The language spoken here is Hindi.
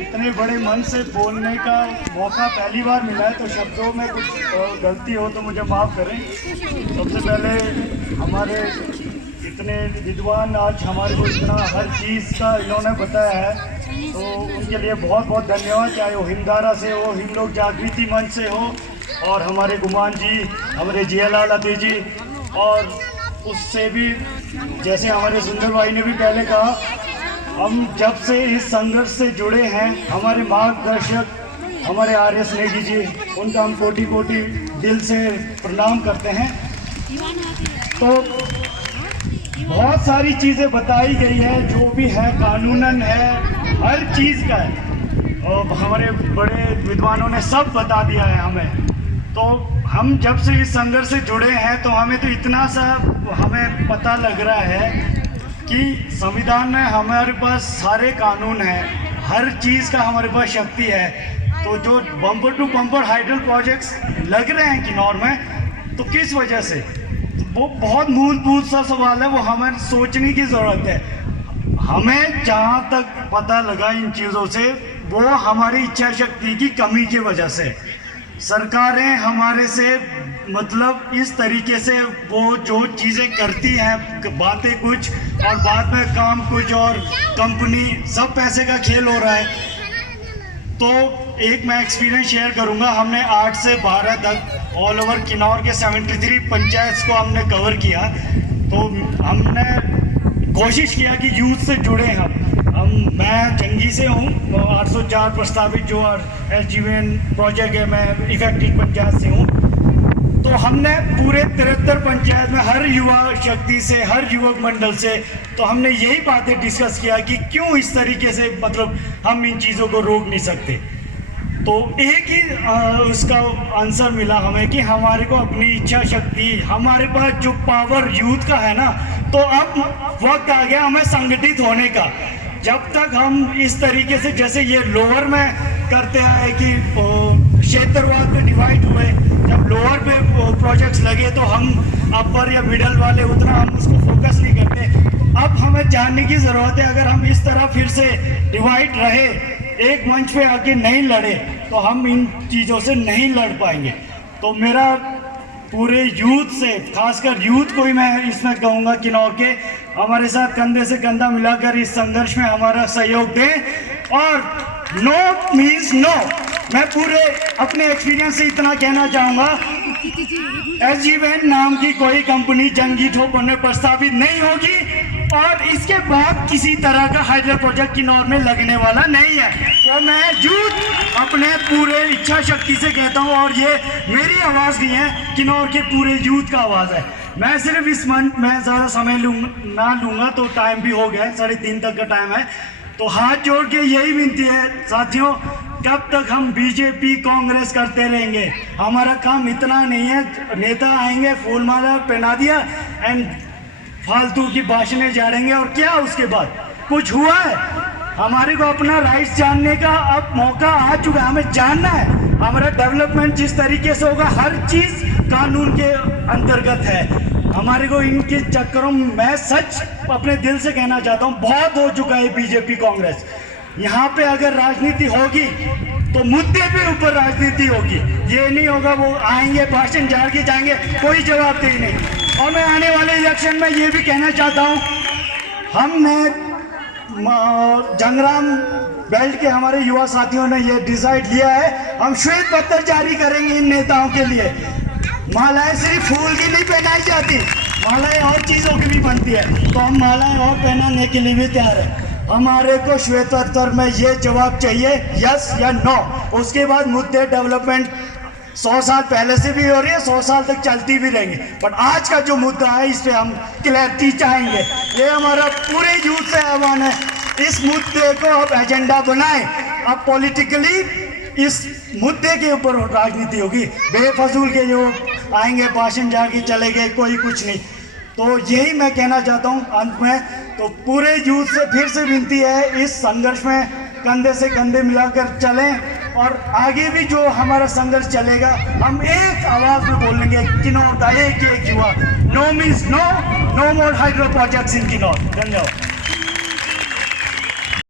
इतने बड़े मन से बोलने का मौका पहली बार मिला है, तो शब्दों में कुछ गलती हो तो मुझे माफ़ करें। सबसे पहले हमारे इतने विद्वान आज हमारे को इतना हर चीज़ का इन्होंने बताया है, तो उनके लिए बहुत बहुत धन्यवाद। चाहे वो हिमधारा से हो, हिम लोक जागृति मंच से हो, और हमारे गुमान जी, हमारे जियालाल अती जी, और उससे भी जैसे हमारे सुंदर भाई ने भी पहले कहा, हम जब से इस संघर्ष से जुड़े हैं, हमारे मार्गदर्शक हमारे आर.एस. नेगी जी, उनका हम कोटि कोटि दिल से प्रणाम करते हैं। तो बहुत सारी चीज़ें बताई गई है, जो भी है कानूनन है, हर चीज़ का है, और हमारे बड़े विद्वानों ने सब बता दिया है हमें। तो हम जब से इस संघर्ष से जुड़े हैं, तो हमें तो इतना सा हमें पता लग रहा है कि संविधान में हमारे पास सारे कानून हैं, हर चीज़ का हमारे पास शक्ति है। तो जो bumper to bumper hydel projects लग रहे हैं किन्नौर में, तो किस वजह से, तो वो बहुत मूलभूत सा सवाल है, वो हमें सोचने की ज़रूरत है। हमें जहाँ तक पता लगा इन चीज़ों से, वो हमारी इच्छा शक्ति की कमी की वजह से। सरकारें हमारे से मतलब इस तरीके से वो जो चीज़ें करती हैं, बातें कुछ और बाद में काम कुछ, और कंपनी सब पैसे का खेल हो रहा है। तो एक मैं एक्सपीरियंस शेयर करूंगा। हमने 8 से 12 तक ऑल ओवर किन्नौर के 73 पंचायत को हमने कवर किया। तो हमने कोशिश किया कि यूथ से जुड़े मैं जंगी से हूँ, 804 प्रस्तावित जो SGVN प्रोजेक्ट है, मैं इफेक्टिव पंचायत से हूँ। तो हमने पूरे 73 पंचायत में हर युवा शक्ति से, हर युवक मंडल से, तो हमने यही बातें डिस्कस किया कि क्यों इस तरीके से मतलब हम इन चीज़ों को रोक नहीं सकते। तो एक ही उसका आंसर मिला हमें कि हमारे को अपनी इच्छा शक्ति, हमारे पास जो पावर यूथ का है ना, तो अब वक्त आ गया हमें संगठित होने का। जब तक हम इस तरीके से, जैसे ये लोअर में करते आए कि क्षेत्रवाद में डिवाइड हुए, जब लोअर पे प्रोजेक्ट्स लगे तो हम अपर या मिडल वाले उतना हम उसको फोकस नहीं करते। अब हमें जानने की ज़रूरत है, अगर हम इस तरह फिर से डिवाइड रहे, एक मंच पे आके नहीं लड़े, तो हम इन चीज़ों से नहीं लड़ पाएंगे। तो मेरा पूरे यूथ से, खासकर यूथ को ही मैं इसमें कहूँगा, किन्नौर के हमारे साथ कंधे से कंधा मिलाकर इस संघर्ष में हमारा सहयोग दें। और नो मीन्स नो। मैं पूरे अपने एक्सपीरियंस से इतना कहना चाहूँगा, SGVN नाम की कोई कंपनी जंगी ठोकर में प्रस्तावित नहीं होगी, और इसके बाद किसी तरह का हाइडल प्रोजेक्ट किन्नौर में लगने वाला नहीं है। तो मैं यूथ अपने पूरे इच्छा शक्ति से कहता हूँ, और ये मेरी आवाज़ नहीं है, किन्नौर के पूरे यूथ का आवाज़ है। मैं सिर्फ इस मंथ में ज़्यादा समय ना लूँगा, तो टाइम भी हो गया, 3:30 तक का टाइम है। तो हाथ जोड़ के यही विनती है साथियों, कब तक हम बीजेपी कांग्रेस करते रहेंगे? हमारा काम इतना नहीं है, नेता आएंगे, फूलमाला पहना दिया एंड फालतू की भाषणें झाड़ेंगे, और क्या उसके बाद कुछ हुआ है? हमारे को अपना राइट्स जानने का अब मौका आ चुका है, हमें जानना है। हमारा डेवलपमेंट जिस तरीके से होगा, हर चीज़ कानून के अंतर्गत है। हमारे को इनके चक्करों में, मैं सच अपने दिल से कहना चाहता हूँ, बहुत हो चुका है बीजेपी कांग्रेस। यहाँ पे अगर राजनीति होगी तो मुद्दे पे ऊपर राजनीति होगी, ये नहीं होगा वो आएंगे भाषण झाड़ के जाएंगे, कोई जवाबदेही नहीं। और मैं आने वाले इलेक्शन में ये भी कहना चाहता हूँ, हमने जंगराम बेल्ट के हमारे युवा साथियों ने ये डिसाइड लिया है, हम श्वेत पत्र जारी करेंगे इन नेताओं के लिए। मालाएं सिर्फ फूल की नहीं पहनाई जाती, मालाएं और चीज़ों की भी बनती है, तो हम मालाएं और पहनाने के लिए भी तैयार है। हमारे को श्वेत पत्र में ये जवाब चाहिए, यस या नो। उसके बाद मुद्दे डेवलपमेंट 100 साल पहले से भी हो रही है, 100 साल तक चलती भी रहेंगी, बट आज का जो मुद्दा है, इस पर हम क्लैरिटी चाहेंगे। ये हमारा पूरे यूथ से आह्वान है, इस मुद्दे को अब एजेंडा बनाएं। अब पॉलिटिकली इस मुद्दे के ऊपर राजनीति होगी, बेफजूल के जो आएंगे भाषण जाके चले गए, कोई कुछ नहीं। तो यही मैं कहना चाहता हूँ अंत में। तो पूरे यूथ से फिर से विनती है, इस संघर्ष में कंधे से कंधे मिलाकर चलें, और आगे भी जो हमारा संघर्ष चलेगा, हम एक आवाज़ में बोलेंगे, किन्नौर का एक युवा, no means no, no more hydro projects in Kinnaur. धन्यवाद।